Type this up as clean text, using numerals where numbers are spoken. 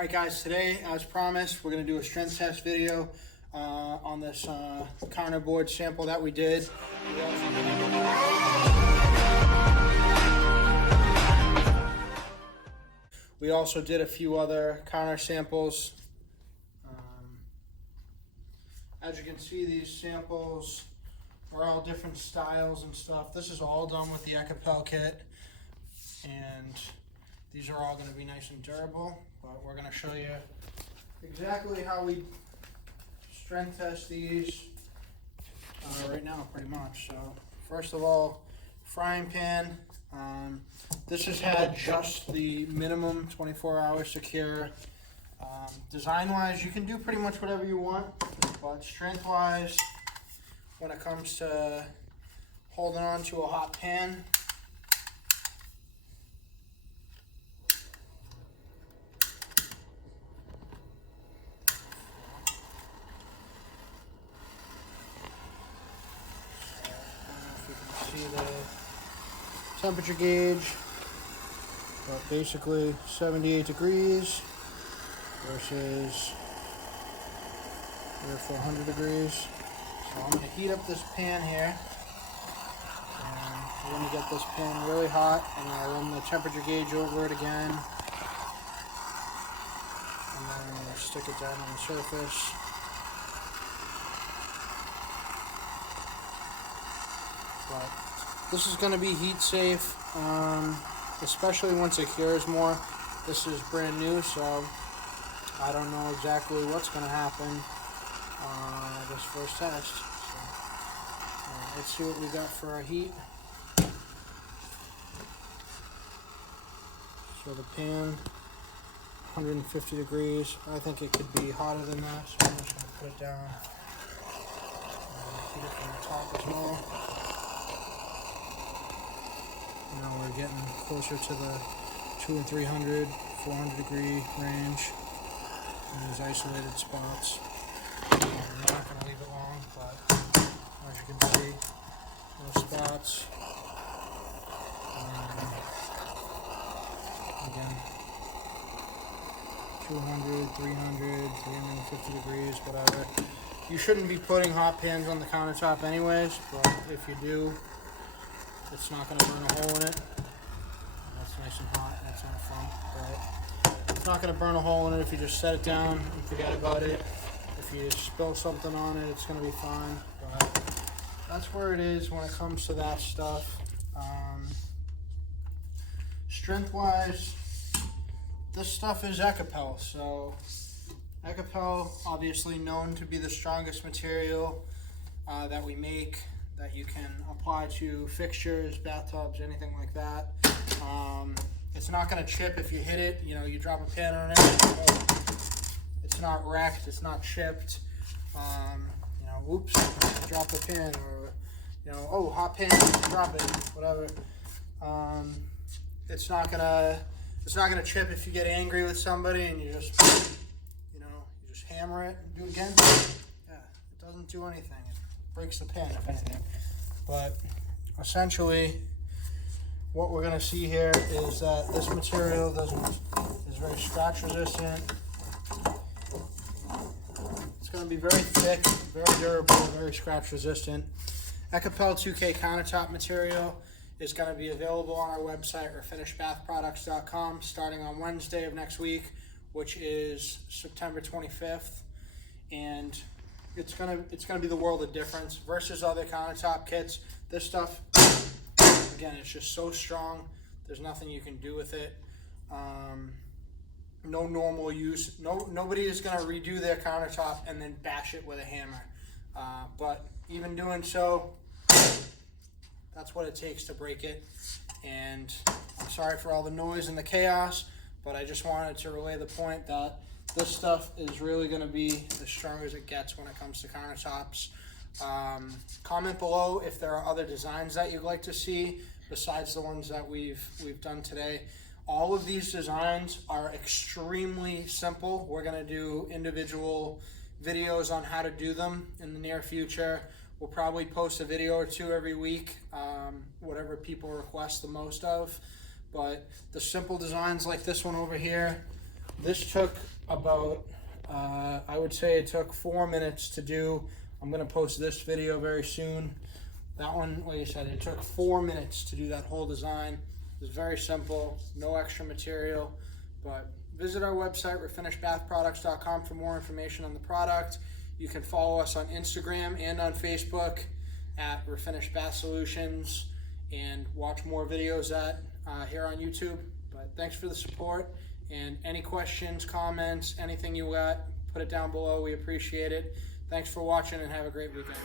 Alright guys, today as promised we're going to do a strength test video on this counter board sample that we did. We also did a few other counter samples. As you can see, these samples are all different styles and stuff. This is all done with the Ekopel kit, and these are all going to be nice and durable, but we're going to show you exactly how we strength test these right now pretty much. So first of all, frying pan. This has had just the minimum 24-hour secure. Design wise, you can do pretty much whatever you want, but strength wise, when it comes to holding on to a hot pan, see the temperature gauge, but basically 78 degrees versus 400 degrees. So I'm going to heat up this pan here, and we're going to get this pan really hot, and I'll run the temperature gauge over it again, and then I'm going to stick it down on the surface. But this is going to be heat safe, especially once it cures more. This is brand new, so I don't know exactly what's going to happen this first test. So, let's see what we got for our heat. So the pan, 150 degrees. I think it could be hotter than that, so I'm just going to put it down. Heat it from the top as well. Now we're getting closer to the 200 and 300, 400 degree range in these isolated spots. I'm not going to leave it long, but as you can see, those spots. Again, 200, 300, 350 degrees, whatever. You shouldn't be putting hot pans on the countertop anyways, but if you do, it's not going to burn a hole in it. That's nice and hot. That's not fun, but it's not going to burn a hole in it if you just set it down and forget about it. If you spill something on it, it's going to be fine. But that's where it is when it comes to that stuff. Strength-wise, this stuff is Ekopel. So Ekopel, obviously known to be the strongest material that we make, that you can apply to fixtures, bathtubs, anything like that. It's not going to chip if you hit it. You know, you drop a pan on it, it's not wrecked, it's not chipped. You know, whoops, I dropped a pan, or you know, oh, hot pan, drop it, whatever. It's not gonna chip if you get angry with somebody and you just, you just hammer it and do it again. Yeah, it doesn't do anything. It breaks the pan if anything. But essentially, what we're going to see here is that this material is very scratch resistant. It's going to be very thick, very durable, very scratch resistant. Ekopel 2K countertop material is going to be available on our website, refinishbathproducts.com, starting on Wednesday of next week, which is September 25th. And it's gonna be the world of difference versus other countertop kits. This stuff, again, it's just so strong. There's nothing you can do with it. No normal use. Nobody is gonna redo their countertop and then bash it with a hammer. But even doing so, that's what it takes to break it. And I'm sorry for all the noise and the chaos, but I just wanted to relay the point that this stuff is really going to be as strong as it gets when it comes to countertops. Comment below if there are other designs that you'd like to see besides the ones that we've done today. All of these designs are extremely simple. We're going to do individual videos on how to do them in the near future. We'll probably post a video or two every week, whatever people request the most of. But the simple designs like this one over here, This took about, I would say it took 4 minutes to do. I'm gonna post this video very soon. That one, like I said, it took 4 minutes to do that whole design. It was very simple, no extra material, but visit our website, refinishedbathproducts.com, for more information on the product. You can follow us on Instagram and on Facebook at Refinished Bath Solutions, and watch more videos here on YouTube. But thanks for the support, and any questions, comments, anything you got, put it down below. We appreciate it. Thanks for watching, and have a great weekend.